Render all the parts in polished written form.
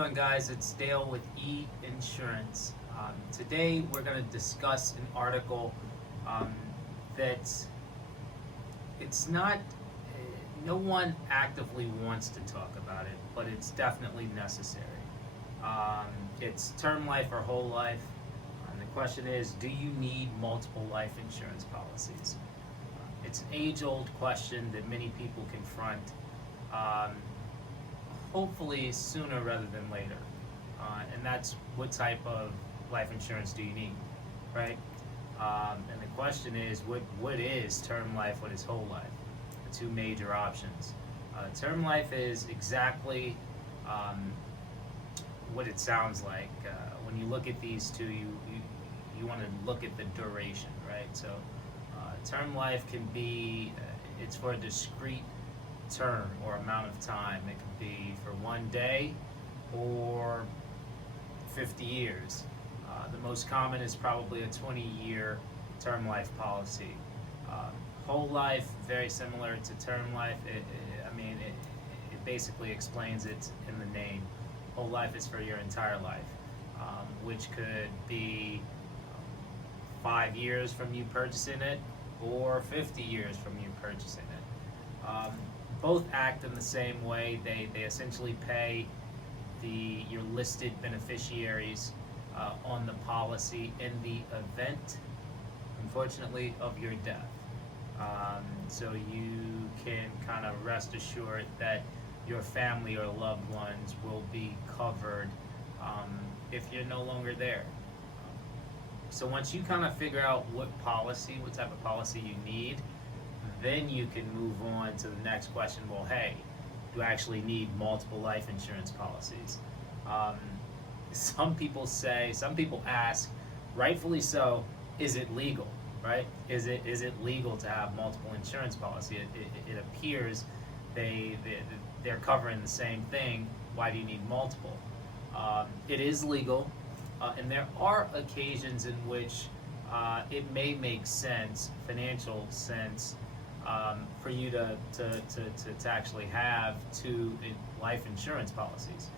Going guys, it's Dale with E Insurance. Today we're going to discuss an article that it's not, no one actively wants to talk about it, but it's definitely necessary. It's term life or whole life. And the question is, do you need multiple life insurance policies? It's an age-old question that many people confront. Hopefully sooner rather than later. And that's what type of life insurance do you need, right? And the question is, what is term life, what is whole life? The two major options. Term life is exactly what it sounds like. When you look at these two, you want to look at the duration, right? So term life can be, it's for a discrete term or amount of time. It could be for one day or 50 years. The most common is probably a 20-year term life policy. Whole life, very similar to term life. It basically explains it in the name. Whole life is for your entire life, which could be 5 years from you purchasing it or 50 years from you purchasing it. Both act in the same way. They essentially pay your listed beneficiaries on the policy in the event, unfortunately, of your death. So you can kind of rest assured that your family or loved ones will be covered if you're no longer there. So once you kind of figure out what type of policy you need, then you can move on to the next question. Well, hey, do I actually need multiple life insurance policies? Some people ask, rightfully so, is it legal, right? Is it legal to have multiple insurance policy? It appears they're covering the same thing. Why do you need multiple? It is legal, and there are occasions in which it may make sense, financial sense, for you to actually have two life insurance policies.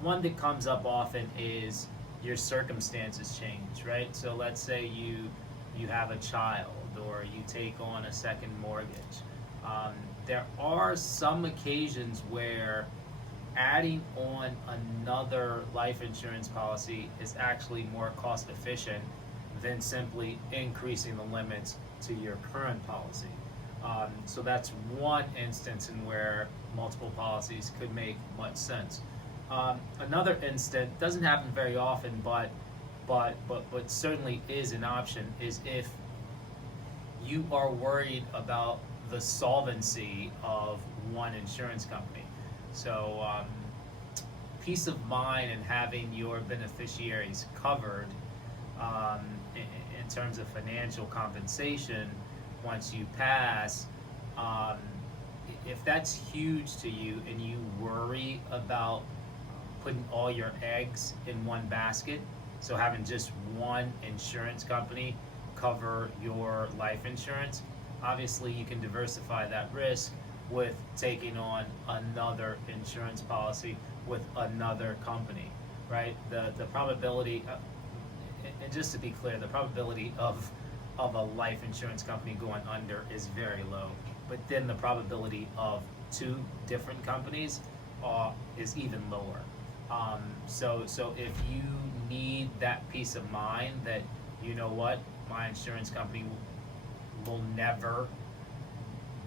One that comes up often is your circumstances change, right? So let's say you have a child or you take on a second mortgage. There are some occasions where adding on another life insurance policy is actually more cost efficient than simply increasing the limits to your current policy. So that's one instance in where multiple policies could make much sense. Another instance, doesn't happen very often, but certainly is an option, is if you are worried about the solvency of one insurance company. So peace of mind and having your beneficiaries covered in terms of financial compensation once you pass, if that's huge to you and you worry about putting all your eggs in one basket, so having just one insurance company cover your life insurance, obviously you can diversify that risk with taking on another insurance policy with another company, right? The probability, and just to be clear, the probability of a life insurance company going under is very low, but then the probability of two different companies is even lower. So if you need that peace of mind that, you know what, my insurance company will never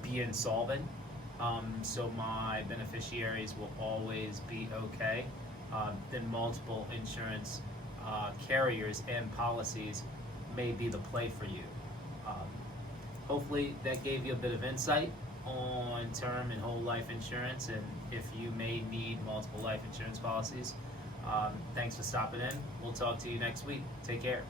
be insolvent, so my beneficiaries will always be okay, then multiple insurance carriers and policies may be the play for you. Hopefully that gave you a bit of insight on term and whole life insurance, and if you may need multiple life insurance policies. Thanks for stopping in. We'll talk to you next week. Take care.